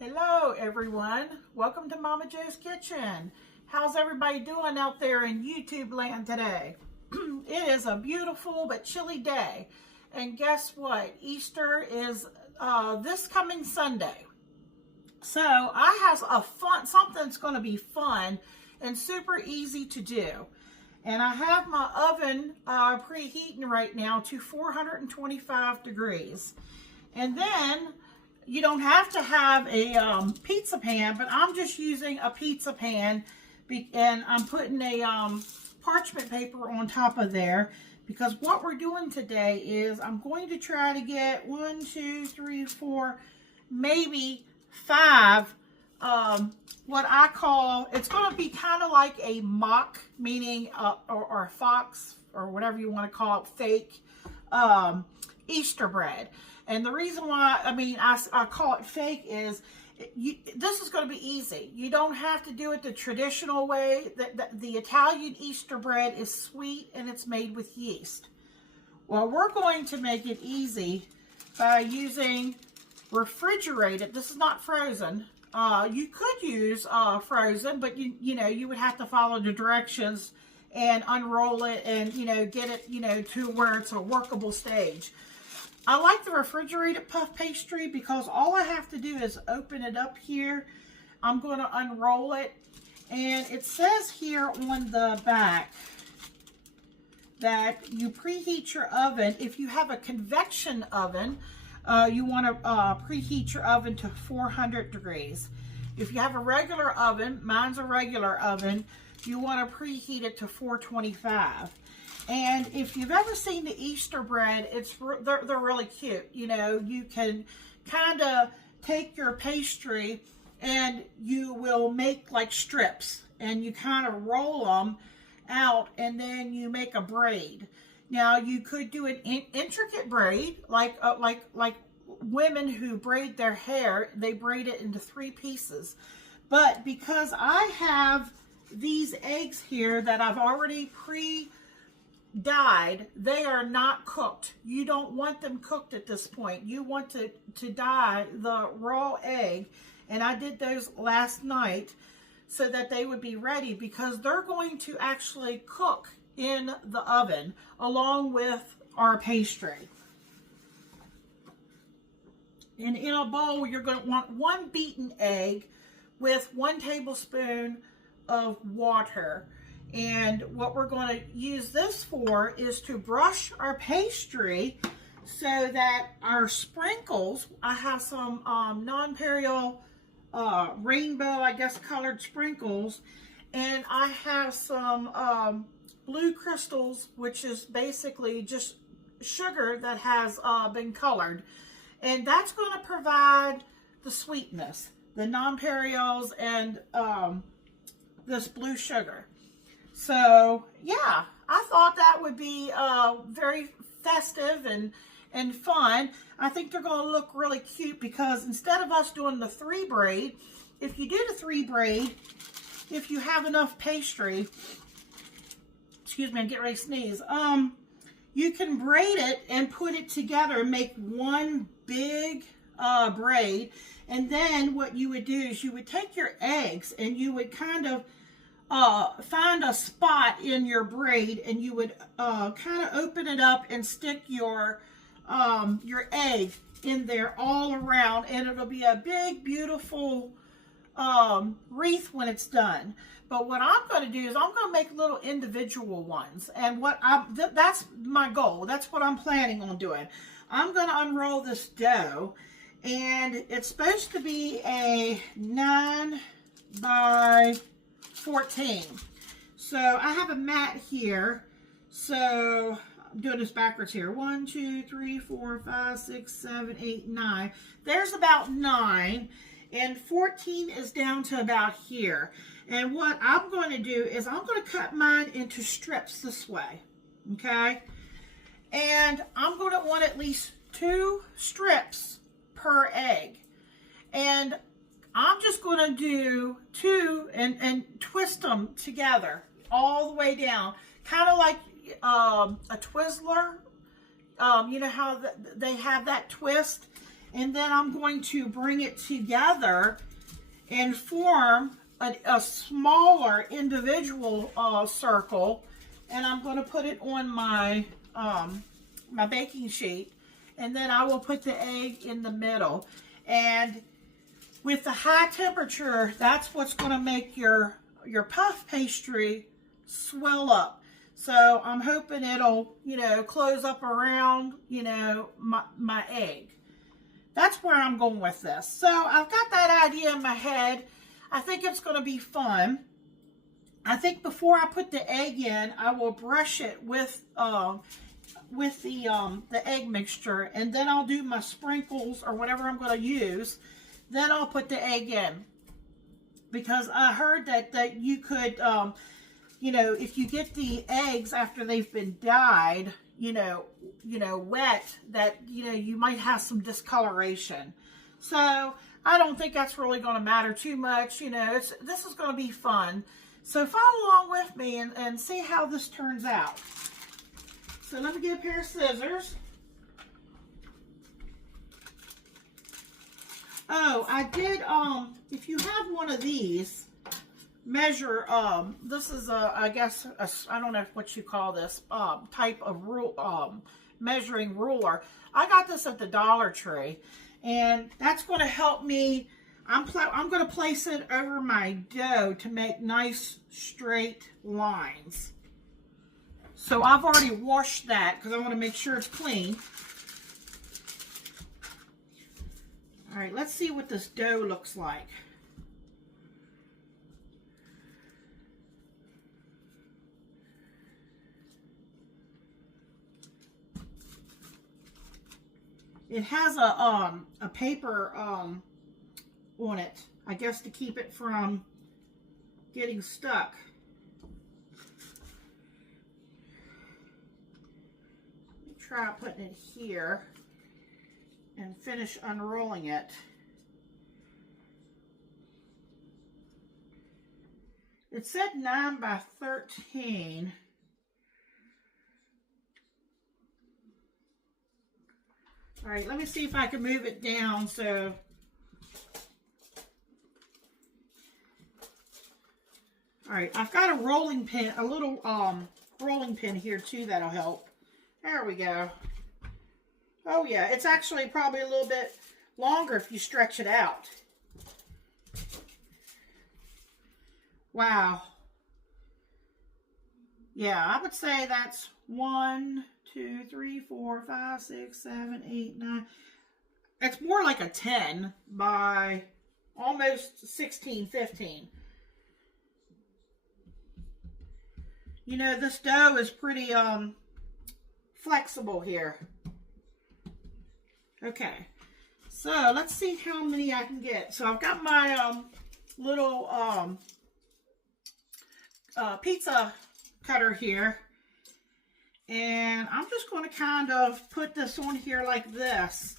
Hello everyone, welcome to Momma Jo's Kitchen. How's everybody doing out there in YouTube land today? It is a beautiful but chilly day, and guess what? Easter is this coming Sunday. So I have something that's going to be fun and super easy to do. And I have my oven preheating right now to 425 degrees. And then you don't have to have a pizza pan, but I'm just using a pizza pan, and I'm putting a parchment paper on top of there, because what we're doing today is I'm going to try to get 1, 2, 3, 4, maybe 5, what I call, it's going to be kind of like a mock, meaning, or a fox, or whatever you want to call it, fake Easter bread. And the reason why, I call it fake is, this is going to be easy. You don't have to do it the traditional way. The Italian Easter bread is sweet and it's made with yeast. Well, we're going to make it easy by using refrigerated. This is not frozen. You could use frozen, but you would have to follow the directions and unroll it and, get it, to where it's a workable stage. I like the refrigerated puff pastry because all I have to do is open it up here. I'm going to unroll it, and it says here on the back that you preheat your oven. If you have a convection oven, you want to preheat your oven to 400 degrees. If you have a regular oven, mine's a regular oven, you want to preheat it to 425. And if you've ever seen the Easter bread, they're really cute. You can kind of take your pastry and you will make like strips, and you kind of roll them out, and then you make a braid. Now you could do an intricate braid, like women who braid their hair. They braid it into 3 pieces. But because I have these eggs here that I've already dyed, they are not cooked. You don't want them cooked at this point. You want to dye the raw egg, and I did those last night so that they would be ready, because they're going to actually cook in the oven along with our pastry. And in a bowl, you're going to want 1 beaten egg with 1 tablespoon of water. And what we're going to use this for is to brush our pastry so that our sprinkles, I have some non-imperial rainbow, I guess, colored sprinkles, and I have some blue crystals, which is basically just sugar that has been colored. And that's going to provide the sweetness, the non-imperials and this blue sugar. So, yeah, I thought that would be very festive and fun. I think they're going to look really cute, because instead of us doing the 3 braid, if you do the 3 braid, if you have enough pastry, excuse me, I'm getting ready to sneeze, you can braid it and put it together and make 1 big braid. And then what you would do is you would take your eggs and you would kind of find a spot in your braid, and you would kind of open it up and stick your egg in there all around, and it'll be a big, beautiful wreath when it's done. But what I'm going to do is I'm going to make little individual ones, and that's my goal. That's what I'm planning on doing. I'm going to unroll this dough, and it's supposed to be a 9 by 14. So I have a mat here. So I'm doing this backwards here. 1, 2, 3, 4, 5, 6, 7, 8, 9. There's about 9. And 14 is down to about here. And what I'm going to do is I'm going to cut mine into strips this way. Okay? And I'm going to want at least 2 strips per egg. And I'm just going to do 2 and twist them together all the way down, kind of like a Twizzler. You know how they have that twist, And then I'm going to bring it together and form a smaller individual circle. And I'm going to put it on my, my baking sheet. And then I will put the egg in the middle. And with the high temperature, that's what's going to make your puff pastry swell up. So I'm hoping it'll, you know, close up around, you know, my egg. That's where I'm going with this. So I've got that idea in my head. I think it's going to be fun. I think before I put the egg in, I will brush it with the egg mixture, and then I'll do my sprinkles or whatever I'm going to use. Then I'll put the egg in, because I heard that you could, you know, if you get the eggs after they've been dyed, you know, wet, that, you know, you might have some discoloration. So I don't think that's really going to matter too much. You know, this is going to be fun. So follow along with me and see how this turns out. So let me get a pair of scissors. Oh, I did, if you have one of these, measure, this is I guess, I don't know what you call this, type of measuring ruler. I got this at the Dollar Tree, and that's going to help me. I'm going to place it over my dough to make nice straight lines. So I've already washed that because I want to make sure it's clean. All right, let's see what this dough looks like. It has a paper on it, I guess, to keep it from getting stuck. Let me try putting it here and finish unrolling it. It said 9 by 13. All right, let me see if I can move it down so. All right, I've got a rolling pin, a little rolling pin here too that'll help. There we go. Oh yeah, it's actually probably a little bit longer if you stretch it out. Wow. Yeah, I would say that's 1, 2, 3, 4, 5, 6, 7, 8, 9. It's more like a 10 by almost 16, 15. You know, this dough is pretty flexible here. Okay, so let's see how many I can get. So I've got my little pizza cutter here, and I'm just going to kind of put this on here like this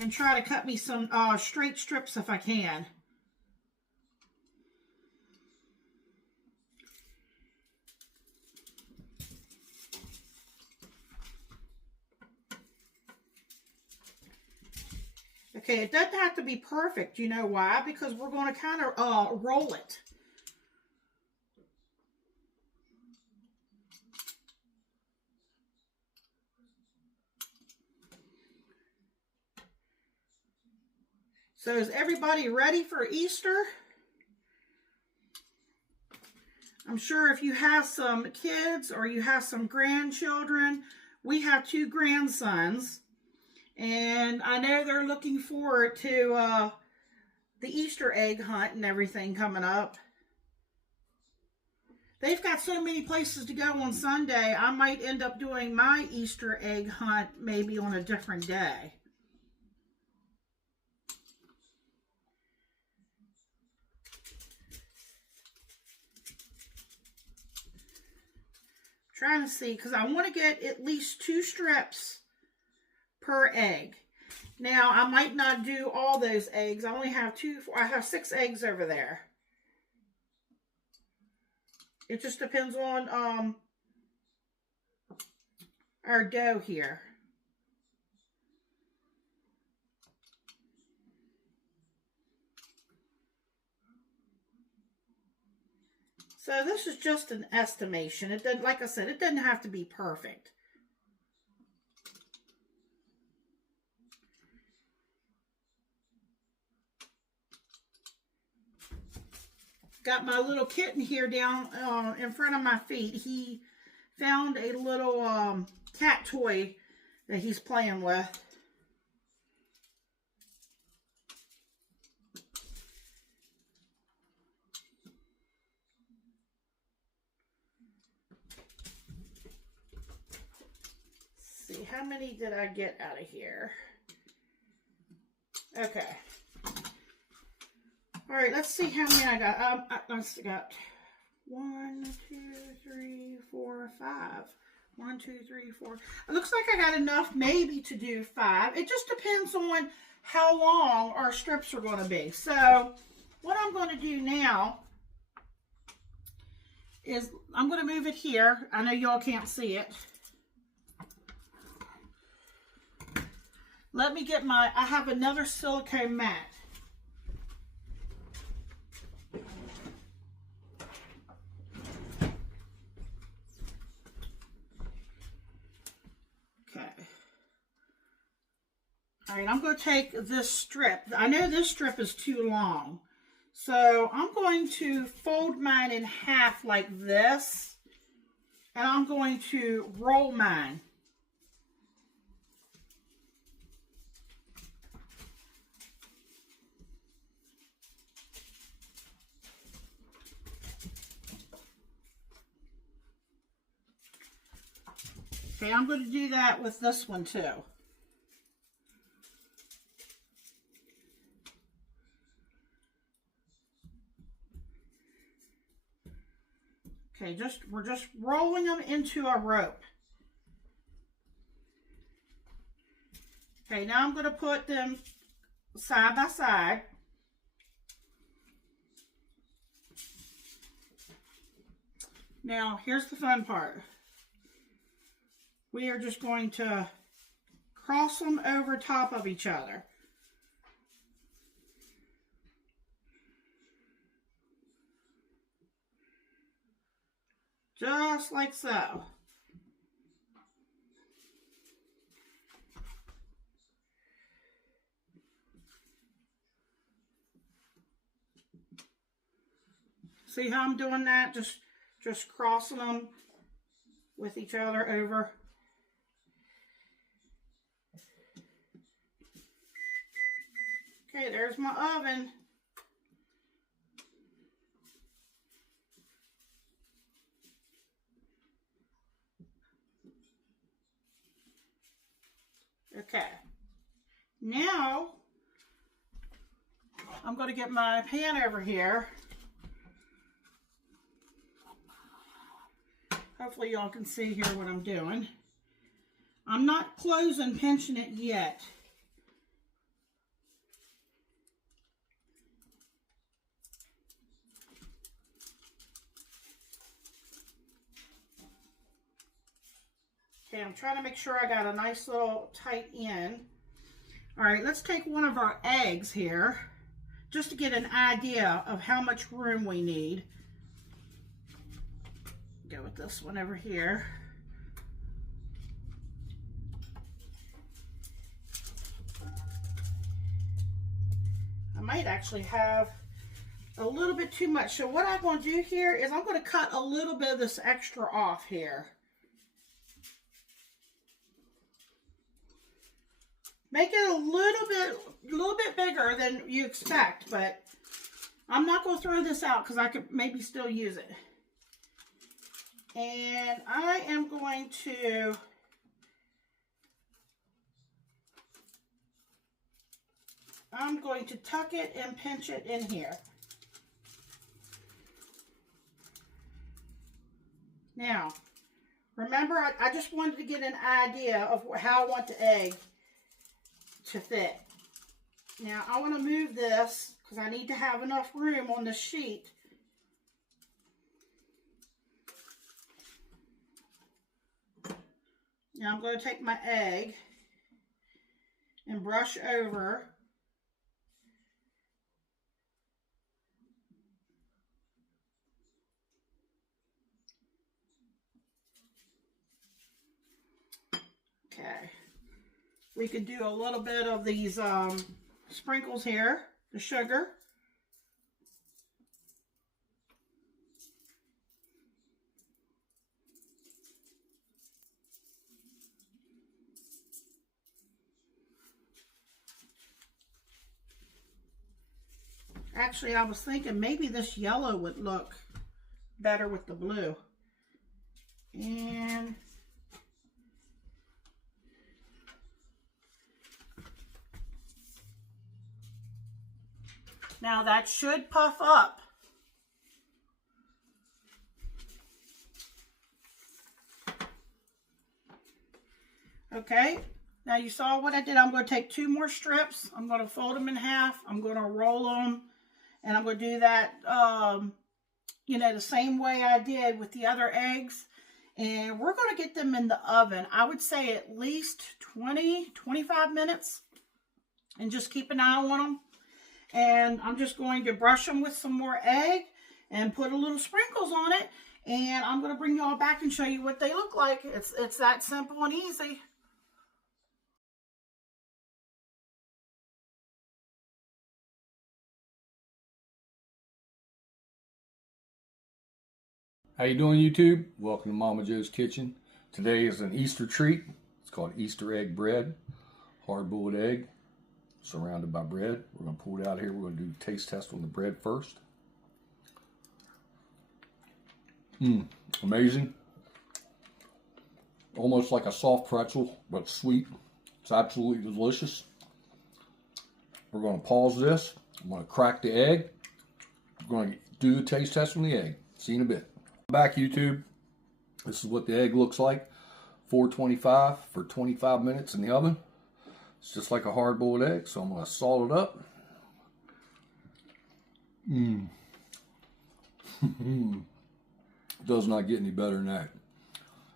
and try to cut me some straight strips if I can. Okay, it doesn't have to be perfect. You know why? Because we're going to kind of roll it. So is everybody ready for Easter? I'm sure if you have some kids or you have some grandchildren, we have 2 grandsons. And I know they're looking forward to the Easter egg hunt and everything coming up. They've got so many places to go on Sunday, I might end up doing my Easter egg hunt maybe on a different day. Trying to see, because I want to get at least 2 strips per egg. Now, I might not do all those eggs. I only have 2, I have 6 eggs over there. It just depends on our dough here. So this is just an estimation. It doesn't, like I said, it doesn't have to be perfect. Got my little kitten here down in front of my feet. He found a little cat toy that he's playing with. Let's see, how many did I get out of here? Okay. All right, let's see how many I got. I got 1, 2, 3, 4, 5. 1, 2, 3, 4. It looks like I got enough maybe to do 5. It just depends on how long our strips are going to be. So what I'm going to do now is I'm going to move it here. I know y'all can't see it. Let me get I have another silicone mat. All right, I'm going to take this strip. I know this strip is too long. So I'm going to fold mine in half like this. And I'm going to roll mine. Okay, I'm going to do that with this one too. Okay, we're just rolling them into a rope. Okay, now I'm going to put them side by side. Now, here's the fun part. We are just going to cross them over top of each other. Just like so. See how I'm doing that? Just crossing them with each other over. Okay, there's my oven. Okay, now I'm going to get my pan over here. Hopefully y'all can see here what I'm doing. I'm not closing, pinching it yet. Okay, I'm trying to make sure I got a nice little tight end. All right, let's take one of our eggs here, just to get an idea of how much room we need. Go with this one over here. I might actually have a little bit too much. So what I'm going to do here is I'm going to cut a little bit of this extra off here. Make it a little bit bigger than you expect, but I'm not going to throw this out because I could maybe still use it. And I am going to tuck it and pinch it in here. Now, remember, I just wanted to get an idea of how I want the egg to fit. Now, I want to move this because I need to have enough room on the sheet. Now, I'm going to take my egg and brush over. We could do a little bit of these sprinkles here, the sugar. Actually, I was thinking maybe this yellow would look better with the blue. And now that should puff up. Okay, now you saw what I did. I'm going to take 2 more strips. I'm going to fold them in half. I'm going to roll them. And I'm going to do that, you know, the same way I did with the other eggs. And we're going to get them in the oven. I would say at least 20-25 minutes. And just keep an eye on them. And I'm just going to brush them with some more egg and put a little sprinkles on it. And I'm going to bring you all back and show you what they look like. It's that simple and easy. How you doing, YouTube? Welcome to Momma Jo's Kitchen. Today is an Easter treat. It's called Easter egg bread. Hard-boiled egg surrounded by bread. We're going to pull it out here. We're going to do a taste test on the bread first. Amazing. Almost like a soft pretzel, but sweet. It's absolutely delicious. We're going to pause this. I'm going to crack the egg. We're going to do the taste test on the egg. See you in a bit. Back, YouTube. This is what the egg looks like. 425 for 25 minutes in the oven. It's just like a hard-boiled egg, so I'm going to salt it up. Does not get any better than that.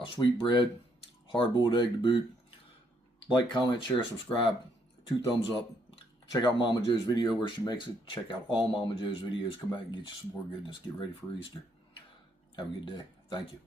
A sweet bread, hard-boiled egg to boot. Like, comment, share, subscribe. 2 thumbs up. Check out Momma Jo's video where she makes it. Check out all Momma Jo's videos. Come back and get you some more goodness. Get ready for Easter. Have a good day. Thank you.